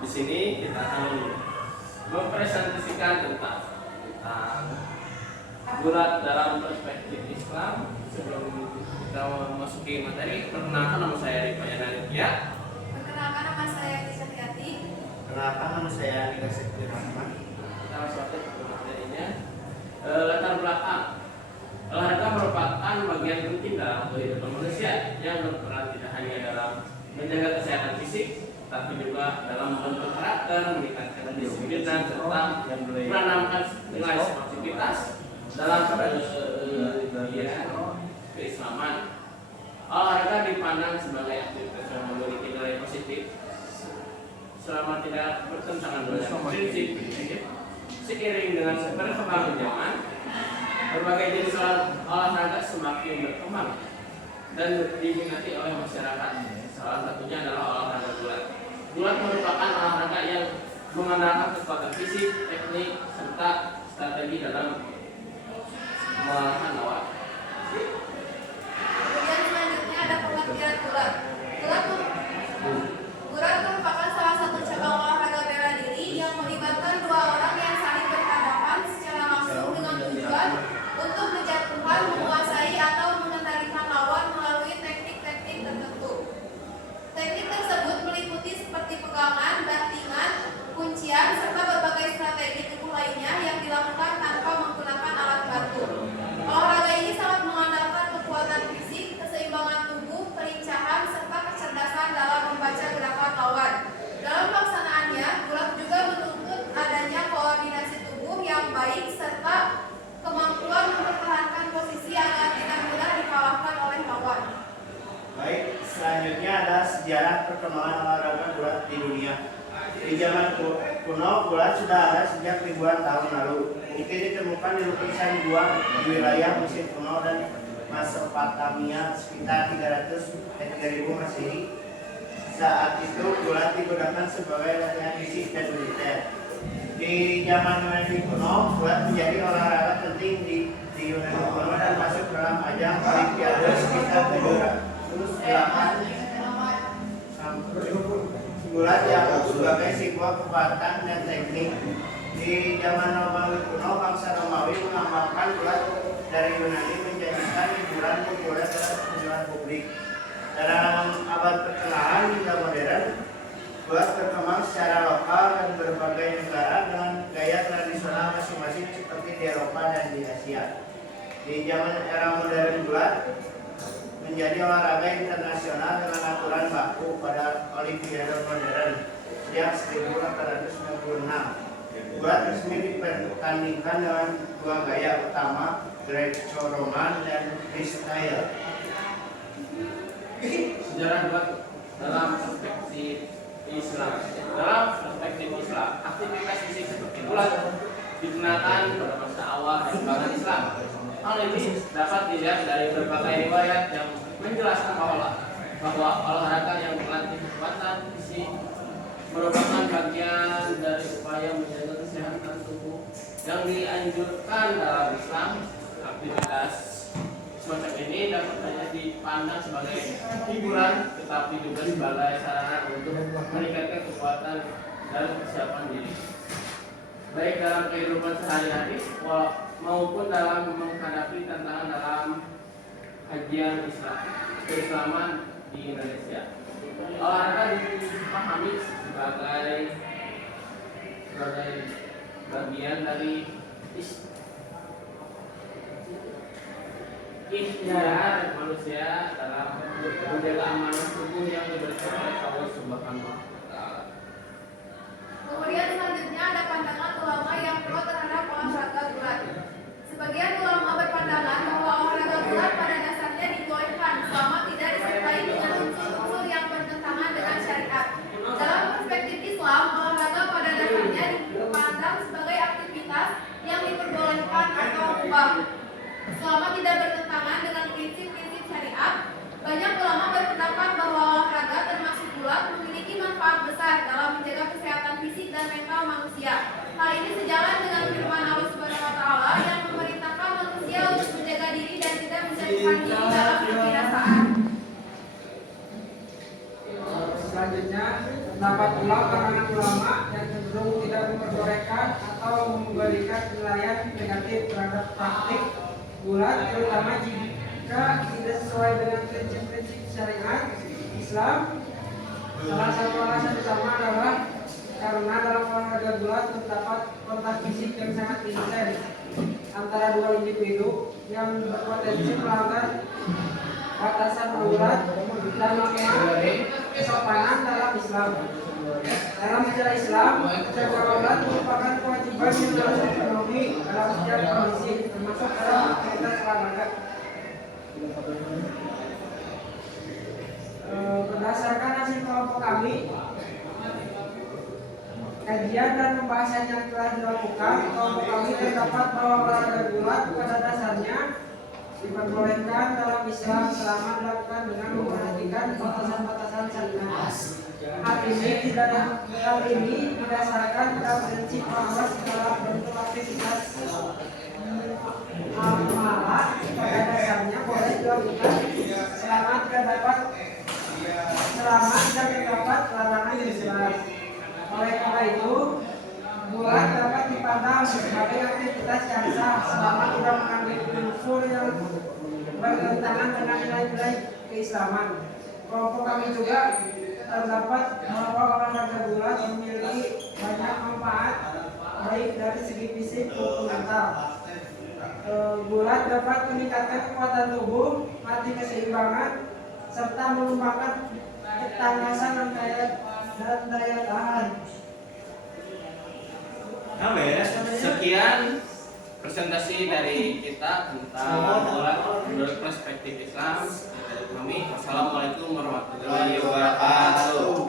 Di sini kita akan mempresentasikan tentang gulat dalam perspektif Islam. Sebelum kita memasuki materi, perkenalkan nama saya Rifayana Nitya. Perkenalkan nama saya Tisha Tiati. Perkenalkan nama saya Nika Sekti Rahman. Kita masuk ke materinya. Latar belakang. Olahraga merupakan bagian penting dalam kehidupan manusia yang berperan tidak hanya dalam menjaga kesehatan fisik, tapi juga dalam membentuk karakter, meningkatkan disiplin serta menanamkan nilai sportivitas dalam keislaman. Olahraga dipandang sebagai aktivitas yang memiliki nilai positif selama tidak bertentangan dengan prinsip. Seiring dengan perkembangan zaman, berbagai jenis olahraga semakin berkembang dan diminati oleh masyarakat. Salah satunya adalah olahraga gulat. Gulat merupakan olahraga yang mengandalkan kekuatan fisik, teknik, serta strategi dalam mengalahkan lawan. Kemudian selanjutnya ada pengertian gulat. Gulat merupakan salah satu cabang olahraga bela diri yang melibatkan dua orang yang saling berhadapan secara langsung dengan tujuan untuk menjatuhkan, menguasai atau mengendalikan lawan melalui teknik-teknik tertentu. Teknik tersebut meliputi seperti pegangan, bantingan, kuncian, serta berbagai strategi tubuh lainnya yang dilakukan tanpa menggunakan alat bantu. Olahraga ini sangat mengandalkan kekuatan fisik, keseimbangan tubuh, kelincahan, serta kecerdasan dalam membaca gerakan lawan. Dalam pelaksanaannya, gulat juga menuntut adanya koordinasi tubuh yang baik serta kemampuan mempertahankan posisi agar tidak mudah dikalahkan oleh lawan. Baik, selanjutnya ada sejarah perkembangan olahraga gulat di dunia. Di zaman kuno, gulat sudah ada sejak ribuan tahun lalu. Bukti ditemukan di lukisan gua di wilayah Mesir kuno dan Mesopotamia sekitar 3000 Masehi. Saat itu gulat digunakan sebagai latihan fisik dan militer. Di zaman Yunani kuno, gulat menjadi olahraga penting di Yunani kuno dan masuk dalam ajang Olimpiade sekitar 708. Gulat dianggap sebagai sebuah kekuatan dan teknik. Di zaman Romawi kuno, bangsa Romawi mengembangkan gulat dari Yunani menjadikan hiburan populer dalam kehidupan publik. Dalam abad pertengahan hingga modern, gulat berkembang secara lokal dan berbagai negara dengan gaya tradisional masing-masing seperti di Eropa dan di Asia. Di zaman era modern, gulat menjadi olahraga internasional dengan aturan baku pada Olimpiade modern sejak 1896. Gulat resmi dipertandingkan dengan dua gaya utama, Greco-Roman dan freestyle. Sejarah gulat dalam perspektif Islam. Dalam perspektif Islam, aktivitas fisik seperti gulat digunakan pada masa awal perkembangan Islam. Hal ini dapat dilihat dari berbagai riwayat yang menjelaskan bahwa olahraga yang melatih kekuatan fisik merupakan bagian dari upaya menjaga kesehatan tubuh yang dianjurkan dalam Islam. Aktivitas semacam ini dapat hanya dipandang sebagai hiburan, tetapi juga sebagai sarana untuk meningkatkan kekuatan dan kesiapan diri, baik dalam kehidupan sehari-hari maupun dalam menghadapi tantangan dalam kajian keislaman di Indonesia. Olahraga dipahami sebagai bagian dari ikhtiar manusia dalam menjaga amanah tubuh yang diberikan oleh Allah Subhanahu wa Ta'ala. Kemudian selanjutnya ada pandangan ulama yang pro terhadap olahraga gulat. Sebagian ulama berpandangan bahwa olahraga gulat pada dasarnya dibolehkan selama tidak disertai dengan unsur-unsur yang bertentangan dengan syariat. Dalam perspektif Islam, olahraga pada dasarnya dipandang sebagai aktivitas yang diperbolehkan atau mubah selama tidak bertentangan dengan prinsip-prinsip syariat. Banyak ulama berpendapat bahwa olahraga termasuk gulat memiliki manfaat besar dalam menjaga kesehatan fisik dan mental manusia. Hal ini sejalan dengan firman Allah Subhanahu wa Ta'ala yang memerintahkan manusia untuk menjaga diri dan tidak menjadikan diri dalam kebinasaan. Selanjutnya Terdapat pula kalangan ulama yang cenderung tidak memperbolehkan atau memberikan penilaian negatif terhadap praktik gulat, terutama jika tidak sesuai dengan prinsip-prinsip syariat Islam. Salah satu alasan utama adalah karena dalam olahraga gulat terdapat kontak fisik yang sangat intens antara dua individu yang berpotensi melanggar batasan aurat dan norma kesopanan dalam Islam. Dalam sejarah Islam, menjaga aurat merupakan kewajiban yang harus dipenuhi dalam setiap kondisi, termasuk dalam aktivitas olahraga. Berdasarkan hasil kelompok kami, kajian dan pembahasan yang telah dilakukan, kelompok kami terdapat bahwa olahraga gulat pada dasarnya diperbolehkan dalam Islam selama dilakukan dengan memperhatikan batasan-batasan syariat. Hal ini didasarkan pada prinsip bahwa segala bentuk aktivitas amalah pada dasarnya boleh dilakukan selama tidak terdapat larangan yang jelas. Oleh karena itu, gulat dapat dipandang sebagai aktivitas yang sah selama tidak mengandung unsur yang bertentangan dengan nilai-nilai keislaman. Kelompok kami juga terdapat bahwa olahraga gulat memiliki banyak manfaat baik dari segi fisik maupun mental. Gulat dapat meningkatkan kekuatan tubuh, melatih keseimbangan, serta mengembangkan ketangkasan dan daya tahan. Sekian presentasi dari kita tentang gulat menurut perspektif Islam dan ekonomi. Wassalamualaikum warahmatullahi wabarakatuh.